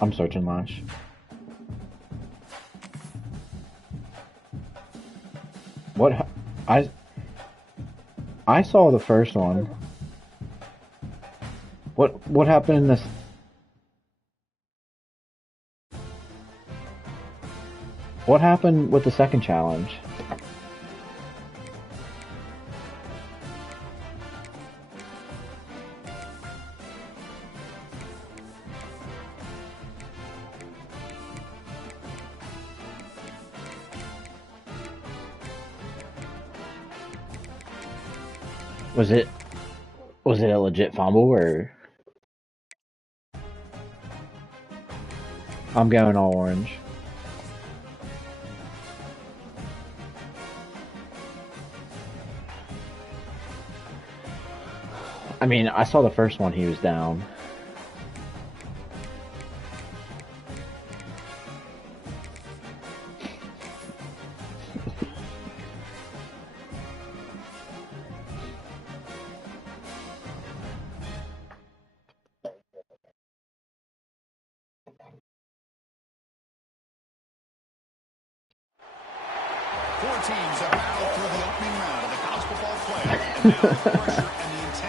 I'm searching lunch. What? I saw the first one. What happened in this? What happened with the second challenge? Was it a legit fumble or? I'm going all orange. I mean, I saw the first one, he was down.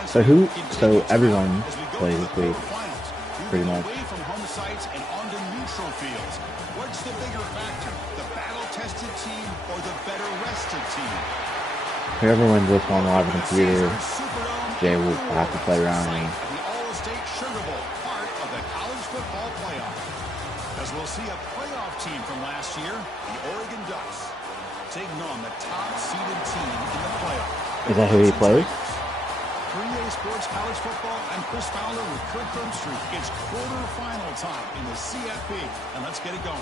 So so everyone plays this week, pretty much. From home sites and onto neutral fields. What's the bigger factor, the battle-tested team or the better rested team? Whoever wins this one will have a computer. Jay will have to play around and the All-State Sugar Bowl, part of the college football playoff. As we'll see a playoff team from last year, the Oregon Ducks, taking on the top-seeded team in the playoff. Is that who he plays? 3A Sports College Football. I'm Chris Fowler with Kurt Herbstreit. It's quarterfinal time in the CFP, and let's get it going.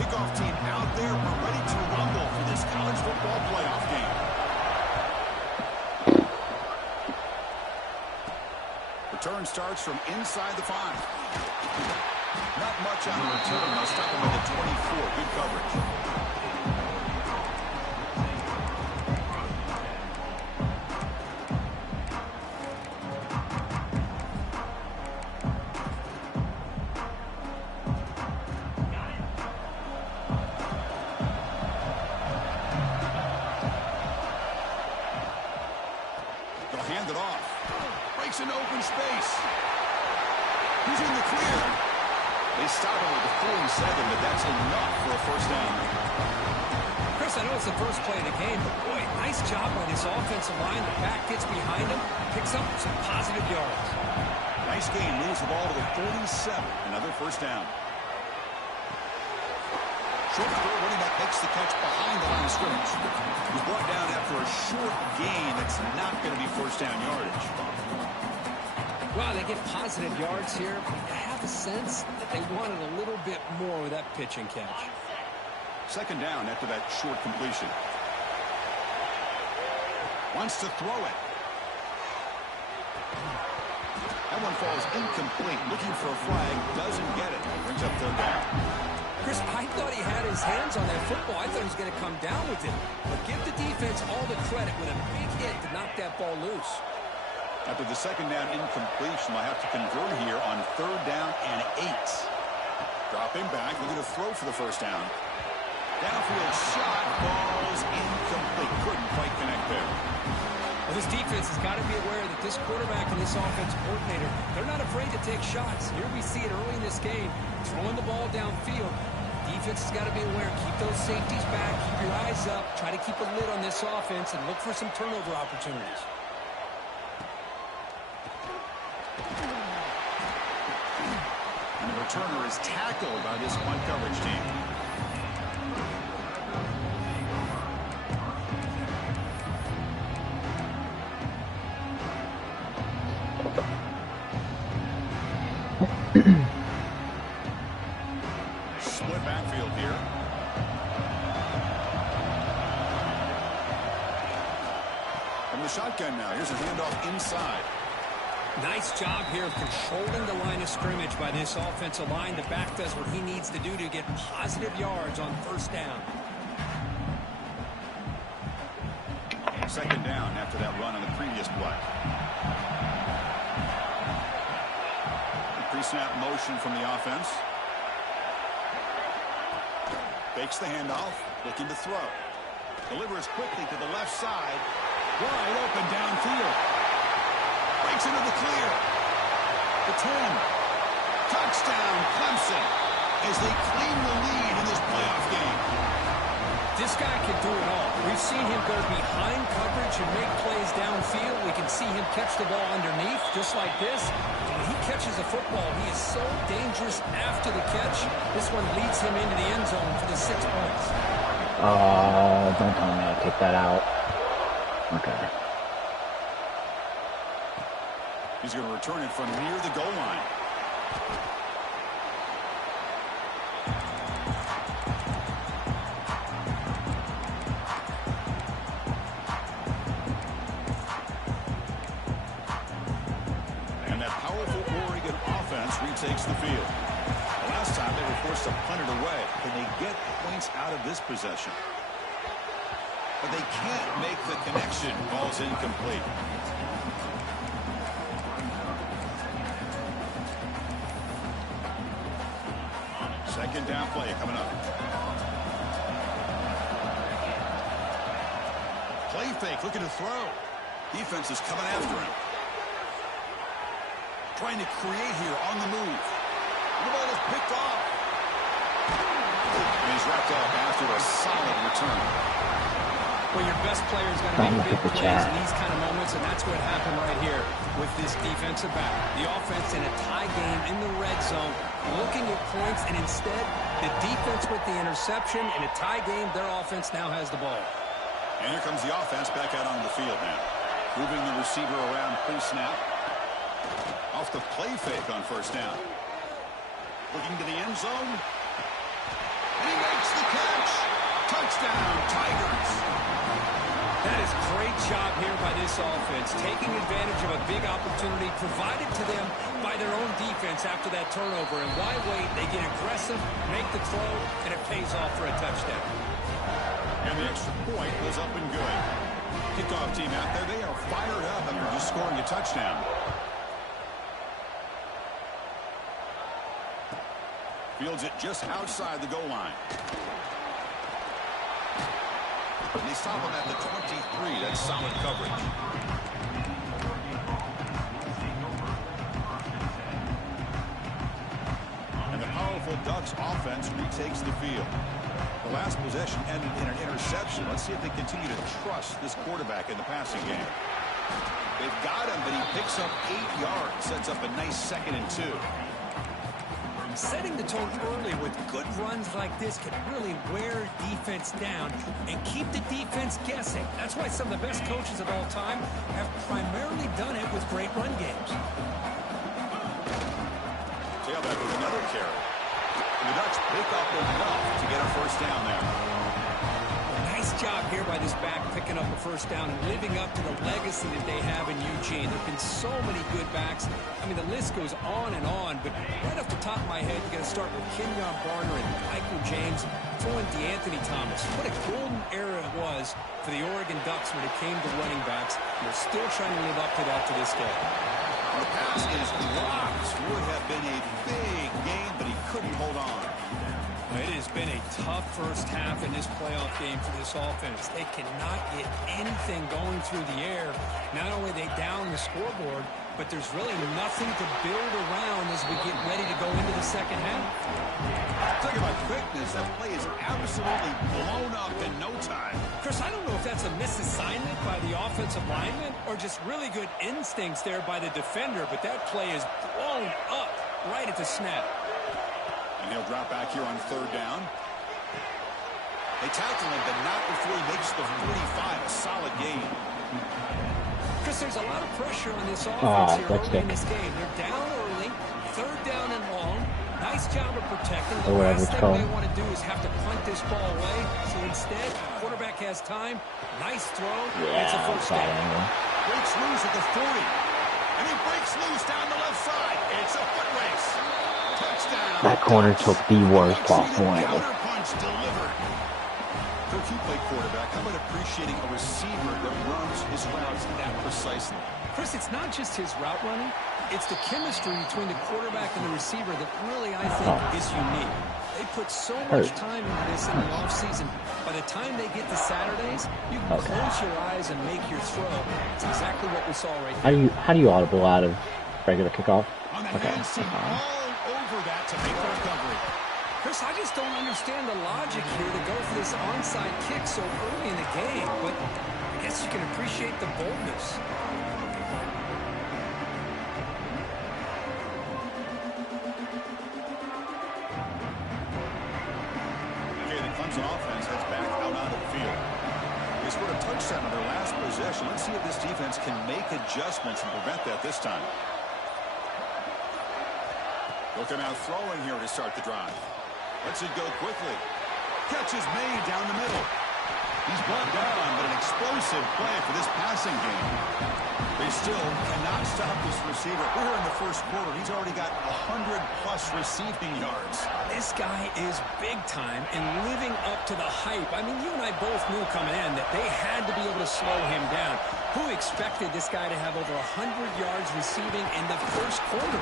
Kickoff team out there. We're ready to rumble for this college football playoff game. Return starts from inside the 5. Not much on the return. They'll stop him at the 24. Good coverage. They'll hand it off. Breaks an open space. He's in the clear. They stop him with the 47, but that's enough for a first down. Chris, I know it's the first play of the game, but boy, nice job on this offensive line. The back gets behind him, picks up some positive yards. Nice game. Moves the ball to the 47. Another first down. Short throw, running back makes the catch behind the line of scrimmage. He's brought down after a short gain. That's not going to be first down yardage. Well, they get positive yards here, but I have a sense that they wanted a little bit more with that pitch and catch. Second down after that short completion. Wants to throw it. That one falls incomplete. Looking for a flag. Doesn't get it. Brings up third down. Chris, I thought he had his hands on that football. I thought he was going to come down with it. But give the defense all the credit with a big hit to knock that ball loose. After the second down incompletion, they'll have to convert here on third down and 8. Dropping back, looking to throw for the first down. Downfield shot, falls incomplete. Couldn't quite connect there. Well, this defense has got to be aware that this quarterback and this offensive coordinator, they're not afraid to take shots. Here we see it early in this game, throwing the ball downfield. Defense has got to be aware. Keep those safeties back. Keep your eyes up. Try to keep a lid on this offense and look for some turnover opportunities. And the returner is tackled by this one coverage team. Split backfield here. From the shotgun now. Here's a handoff inside. Nice job here of controlling the line of scrimmage by this offensive line. The back does what he needs to do to get positive yards on first down. Second down after that run on the previous play. Pre-snap motion from the offense. Fakes the handoff, looking to throw. Delivers quickly to the left side. Wide open downfield. Breaks into the clear. The 10. Touchdown, Clemson, as they claim the lead in this playoff game. This guy can do it all. We've seen him go behind coverage and make plays downfield. We can see him catch the ball underneath, just like this. And when he catches a football, he is so dangerous after the catch. This one leads him into the end zone for the 6 points. Don't tell me I kick that out. Okay. He's going to return it from near the goal line. And that powerful Oregon offense retakes the field. The last time they were forced to punt it away. Can they get points out of this possession? But they can't make the connection. Ball's incomplete. Second down play coming up. Play fake, looking to throw. Defense is coming after him. Trying to create here on the move. The ball is picked off. And he's wrapped up after a solid return. Well, your best player is going to make big plays in these kind of moments, and that's what happened right here with this defensive back. The offense in a tie game in the red zone, looking at points, and instead, the defense with the interception. In a tie game, their offense now has the ball. And here comes the offense back out on the field now. Moving the receiver around pre-snap. Off the play fake on first down. Looking to the end zone. And he makes the catch. Touchdown, Tigers. That is a great job here by this offense, taking advantage of a big opportunity provided to them by their own defense after that turnover. And why wait? They get aggressive, make the throw, and it pays off for a touchdown. And the extra point was up and good. Kickoff team out there, they are fired up after just scoring a touchdown. Fields it just outside the goal line. And they stop him at the 23. That's solid coverage. And the powerful Ducks offense retakes the field. The last possession ended in an interception. Let's see if they continue to trust this quarterback in the passing game. They've got him, but he picks up 8 yards. Sets up a nice 2nd and 2. Setting the tone early with good runs like this can really wear defense down and keep the defense guessing. That's why some of the best coaches of all time have primarily done it with great run games. Tailback with another carry. And the Ducks pick up enough to get a first down there. Nice job here by this back picking up a first down and living up to the legacy that they have in Eugene. There have been so many good backs. I mean, the list goes on and on, but right off the top of my head, you got to start with Kenyon Barner and Michael James, throwing DeAnthony Thomas. What a golden era it was for the Oregon Ducks when it came to running backs. They're still trying to live up to that to this day. The pass is blocked. Would have been a big game, but he couldn't hold on. It has been a tough first half in this playoff game for this offense. They cannot get anything going through the air. Not only are they down the scoreboard, but there's really nothing to build around as we get ready to go into the second half. Talk about quickness. That play is absolutely blown up in no time. Chris, I don't know if that's a misassignment by the offensive lineman or just really good instincts there by the defender, but that play is blown up right at the snap. And he'll drop back here on third down. They tackle him, but not before he makes the 45. A solid game. Chris, there's a lot of pressure on this offense here early in this game. They're down early, third down and long. Nice job of protecting. The last thing they want to do is have to punt this ball away. So instead, quarterback has time. Nice throw. It's a first down. Breaks loose at the 40. And he breaks breaks loose down the left side. It's a foot race. Touchdown. That corner took the worst possible angle. Counter punch delivered. Coach, you play quarterback. How about appreciating a receiver that runs his routes that precisely? Chris, it's not just his route running. It's the chemistry between the quarterback and the receiver that really, I think, is unique. They put so much time into this in the offseason. By the time they get to Saturdays, you can close your eyes and make your throw. It's exactly what we saw right there. How do you audible out of regular kickoff? On the hand seam, all over that to make the recovery. Chris, I just don't understand the logic here to go for this onside kick so early in the game, but I guess you can appreciate the boldness. Okay, the Clemson offense heads back out on the field. They scored a touchdown on their last possession. Let's see if this defense can make adjustments and prevent that this time. Look at now throwing here to start the drive. Lets it go quickly. Catch is made down the middle. He's brought down, but an explosive play for this passing game. They still cannot stop this receiver. We're here in the first quarter. He's already got 100-plus receiving yards. This guy is big time and living up to the hype. I mean, you and I both knew coming in that they had to be able to slow him down. Who expected this guy to have over 100 yards receiving in the first quarter?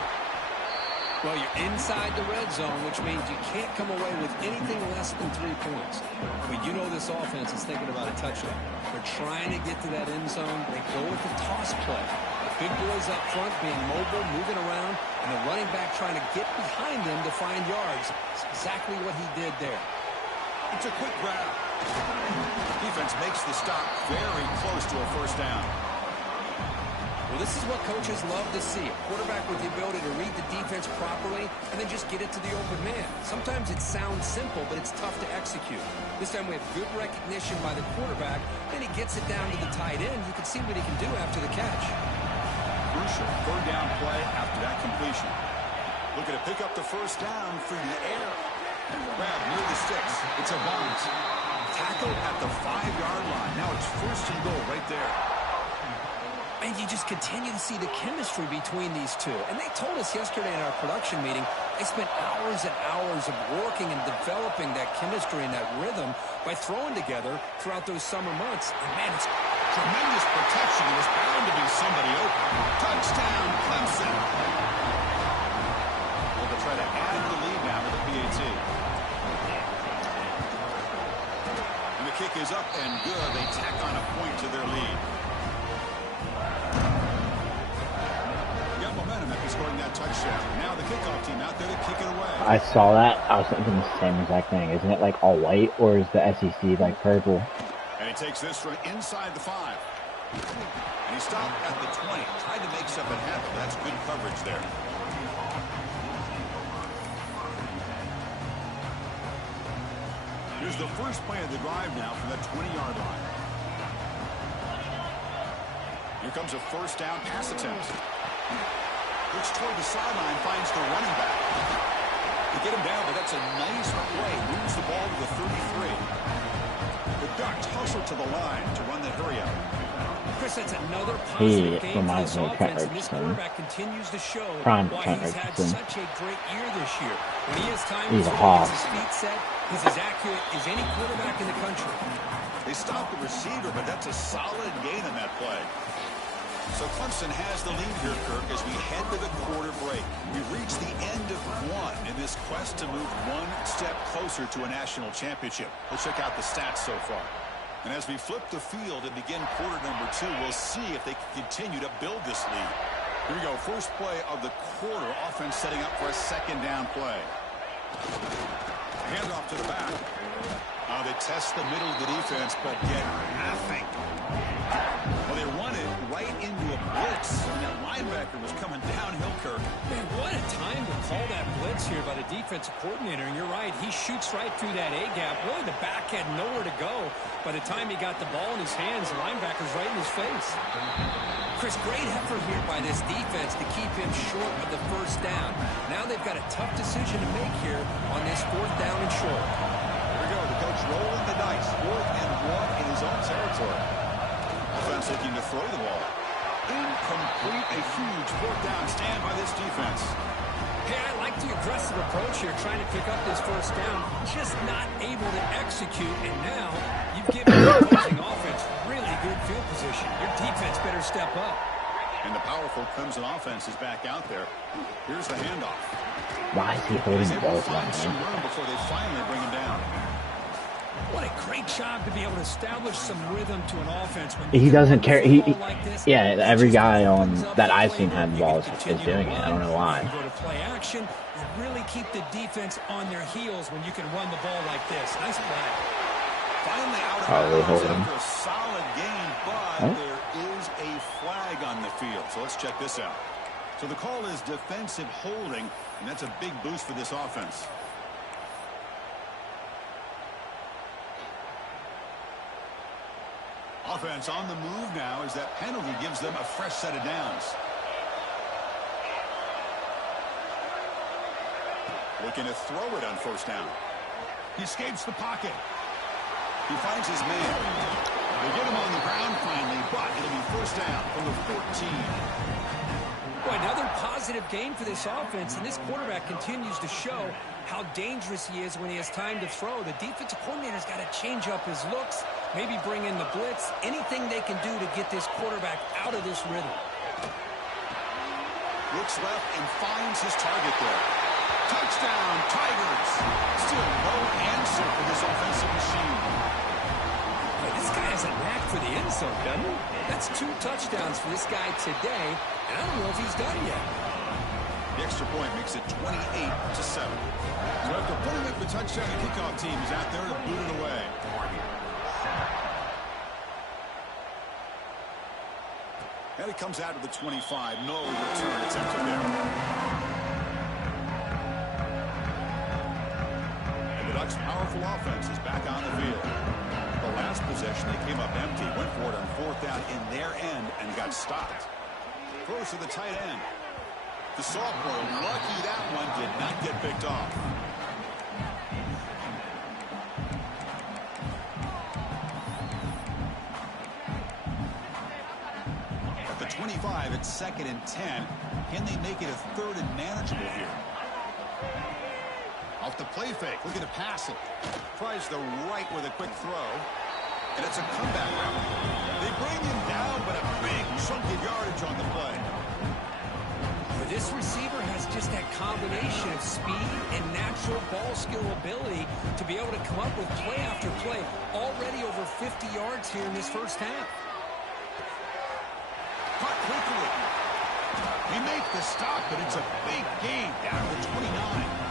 Well, you're inside the red zone, which means you can't come away with anything less than 3 points. But you know this offense is thinking about a touchdown. They're trying to get to that end zone. They go with the toss play. The big boys up front being mobile, moving around, and the running back trying to get behind them to find yards. It's exactly what he did there. It's a quick grab. Defense makes the stop very close to a first down. Well, this is what coaches love to see. A quarterback with the ability to read the defense properly and then just get it to the open man. Sometimes it sounds simple, but it's tough to execute. This time we have good recognition by the quarterback, and he gets it down to the tight end. You can see what he can do after the catch. Crucial third down play after that completion. Looking to pick up the first down through the air. Grab near the sticks. It's a bounce. Tackle at the 5-yard line. Now it's first and goal right there. And you just continue to see the chemistry between these two. And they told us yesterday in our production meeting, they spent hours and hours of working and developing that chemistry and that rhythm by throwing together throughout those summer months. And man, it's tremendous protection. There's bound to be somebody open. Touchdown, Clemson. Well, they'll try to add the lead now to the PAT. And the kick is up and good. They tack on a point to their lead. Scoring that touchdown. Now the kickoff team out there to kick it away. I saw that. I was thinking the same exact thing. Isn't it like all white, or is the SEC like purple? And he takes this from inside the 5. And he stopped at the 20. Tried to make something happen. That's good coverage there. Here's the first play of the drive now from the 20-yard line. Here comes a first down pass attempt. Looks toward the sideline, finds the running back. They get him down, but that's a nice play. Moves the ball to the 33. The Ducks hustle to the line to run the hurry out. Chris, that's another positive game for this offense, and this Richardson. quarterback continues to show Prime why Trent he's had Richardson. such a great year this year. When he has time He's to a throw, hawk. his feet set, he's as accurate as any quarterback in the country. They stop the receiver, but that's a solid gain on that play. So Clemson has the lead here, Kirk, as we head to the quarter break. We've reached the end of one in this quest to move one step closer to a national championship. Let's check out the stats so far. And as we flip the field and begin quarter number 2, we'll see if they can continue to build this lead. Here we go. First play of the quarter. Offense setting up for a second down play. Handoff to the back. They test the middle of the defense, but get nothing. Well, they run it right into a blitz, and that linebacker was coming downhill, Kirk. Man, what a time to call that blitz here by the defensive coordinator. And you're right, he shoots right through that A-gap. Really, the back had nowhere to go. By the time he got the ball in his hands, the linebacker's right in his face. Chris, great effort here by this defense to keep him short of the first down. Now they've got a tough decision to make here on this 4th down and short. Here we go, the coach rolling the dice. 4th and 1 in his own territory. Offense looking to throw the ball. Incomplete. A huge fourth down stand by this defense. Hey, I like the aggressive approach here, trying to pick up this first down, just not able to execute, and now you've given the opposing offense really good field position. Your defense better step up. And the powerful Clemson offense is back out there. Here's the handoff. Why is he holding the ball so long, Find some room before they finally bring him down. What a great job to be able to establish some rhythm to an offense. When He doesn't care. like this, Yeah, every guy on that I've seen have the ball is doing it. I don't know why. Go to play action. You really keep the defense on their heels when you can run the ball like this. Nice play. Finally out of Probably bounds holding. after a solid game, but there is a flag on the field. So let's check this out. So the call is defensive holding, and that's a big boost for this offense. Offense on the move now as that penalty gives them a fresh set of downs. Looking to throw it on first down. He escapes the pocket. He finds his man. They get him on the ground finally, but it'll be first down from the 14. Boy, another positive game for this offense, and this quarterback continues to show how dangerous he is when he has time to throw. The defensive coordinator's got to change up his looks, maybe bring in the blitz, anything they can do to get this quarterback out of this rhythm. Looks left and finds his target there. Touchdown, Tigers. Still no answer for this offensive machine. Boy, this guy has a knack for the end zone, doesn't he? That's 2 touchdowns for this guy today, and I don't know if he's done yet. The extra point makes it 28-7. So after putting up the touchdown, the kickoff team is out there to boot it away. And it comes out of the 25. No return attempted there. And the Ducks' powerful offense is back on the field. The last possession, they came up empty, went for it on fourth down in their end, and got stopped. Throws to the tight end. The sophomore, lucky that one did not get picked off. At the 25, it's 2nd and 10. Can they make it a 3rd and manageable here? Off the play fake, looking to pass it. Tries the right with a quick throw. And it's a comeback route. They bring him down, but a big chunk of yardage on the play. This receiver has just that combination of speed and natural ball skill ability to be able to come up with play after play. Already over 50 yards here in this first half. Caught quickly. He makes the stop, but it's a big gain down to 29.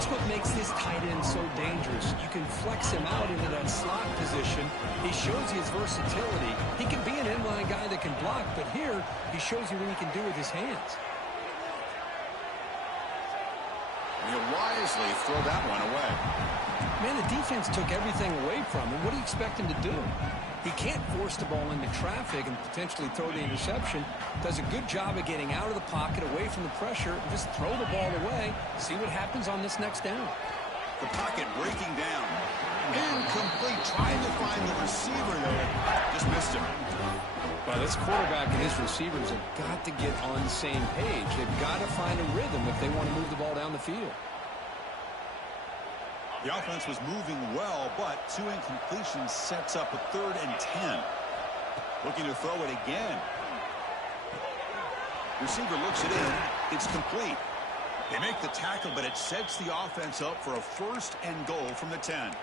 That's what makes this tight end so dangerous. You can flex him out into that slot position. He shows you his versatility. He can be an inline guy that can block, but here he shows you what he can do with his hands. He'll wisely throw that one away. Man, the defense took everything away from him. What do you expect him to do? He can't force the ball into traffic and potentially throw the interception. Does a good job of getting out of the pocket, away from the pressure, and just throw the ball away. See what happens on this next down. The pocket breaking down. Incomplete, trying to find the receiver there. Just missed him. Well, this quarterback and his receivers have got to get on the same page. They've got to find a rhythm if they want to move the ball down the field. The offense was moving well, but 2 incompletions sets up a 3rd and 10. Looking to throw it again. Receiver looks it in. It's complete. They make the tackle, but it sets the offense up for a 1st and goal from the 10.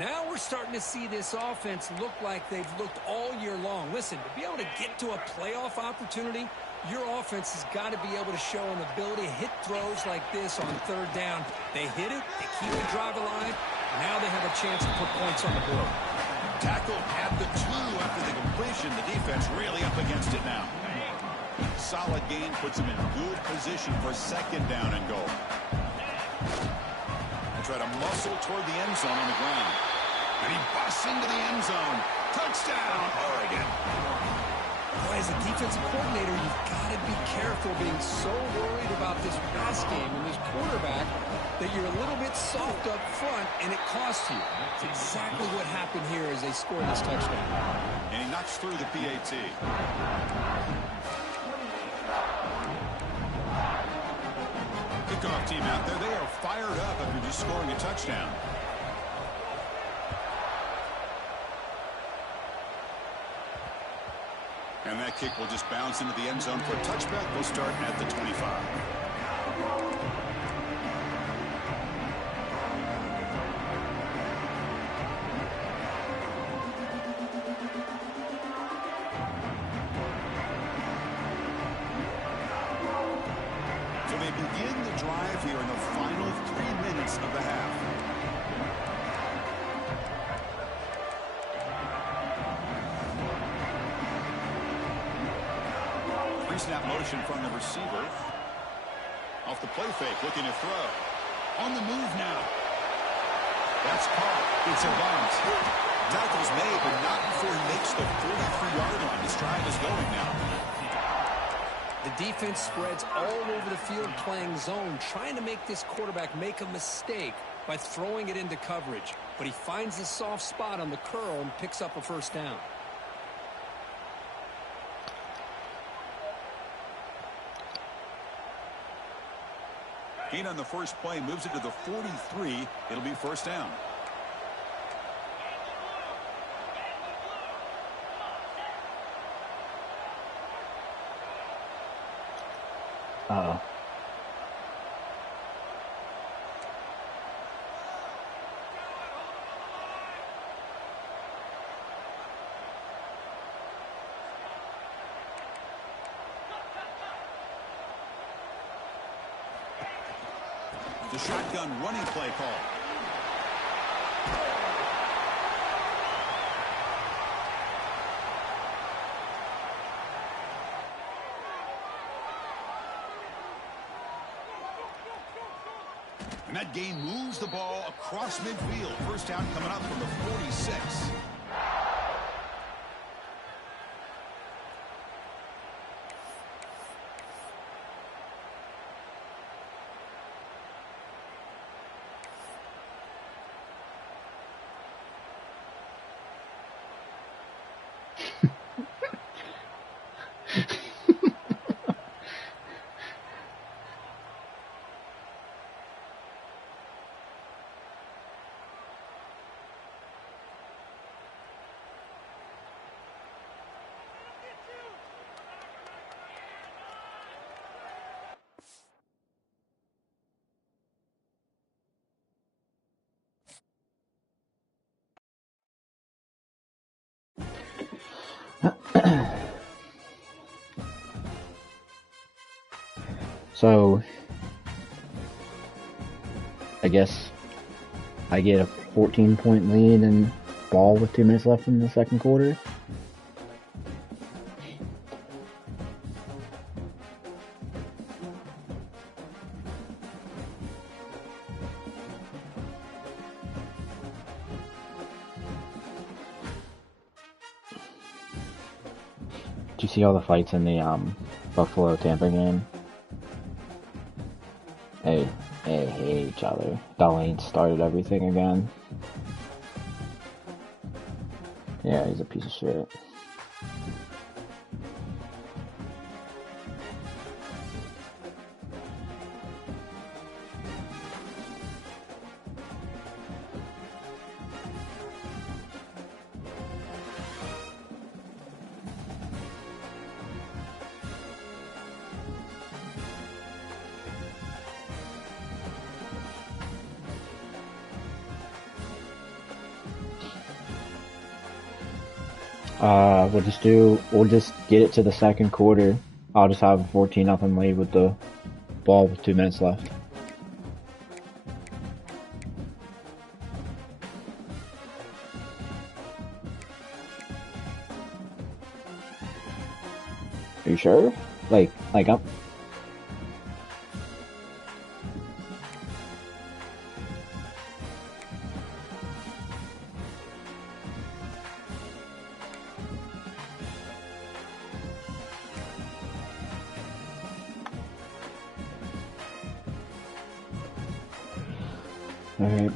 Now we're starting to see this offense look like they've looked all year long. Listen, to be able to get to a playoff opportunity, your offense has got to be able to show an ability to hit throws like this on 3rd down. They hit it, they keep the drive alive. Now they have a chance to put points on the board. Tackled at the 2 after the completion. The defense really up against it now. Solid gain puts him in good position for 2nd down and goal. Try to muscle toward the end zone on the ground. And he busts into the end zone. Touchdown, Oregon. Boy, as a defensive coordinator, you've got to be careful being so worried about this pass game and this quarterback that you're a little bit soft up front and it costs you. It's exactly what happened here as they scored this touchdown. And he knocks through the PAT. Kickoff team out there. They are fired up after just scoring a touchdown. And that kick will just bounce into the end zone for a touchback. They'll start at the 25. So they begin the drive here in the final 3 minutes of the half. Snap motion from the receiver. Off the play fake, looking to throw. On the move now. That's caught. It's a bounce. Tackle's made, but not before he makes the 43-yard line. His drive is going now. The defense spreads all over the field playing zone, trying to make this quarterback make a mistake by throwing it into coverage. But he finds the soft spot on the curl and picks up a first down. Gain on the first play, moves it to the 43. It'll be first down. Uh-oh. The shotgun running play call. And that game moves the ball across midfield. First down coming up from the 46. So, I guess I get a 14-point lead and ball with 2 minutes left in the second quarter. Did you see all the fights in the Buffalo-Tampa game? They hate each other. Darlene started everything again. Yeah, he's a piece of shit. We'll just get it to the second quarter. I'll just have a 14-0 lead with the ball with 2 minutes left. Are you sure? Like I'm... Alright.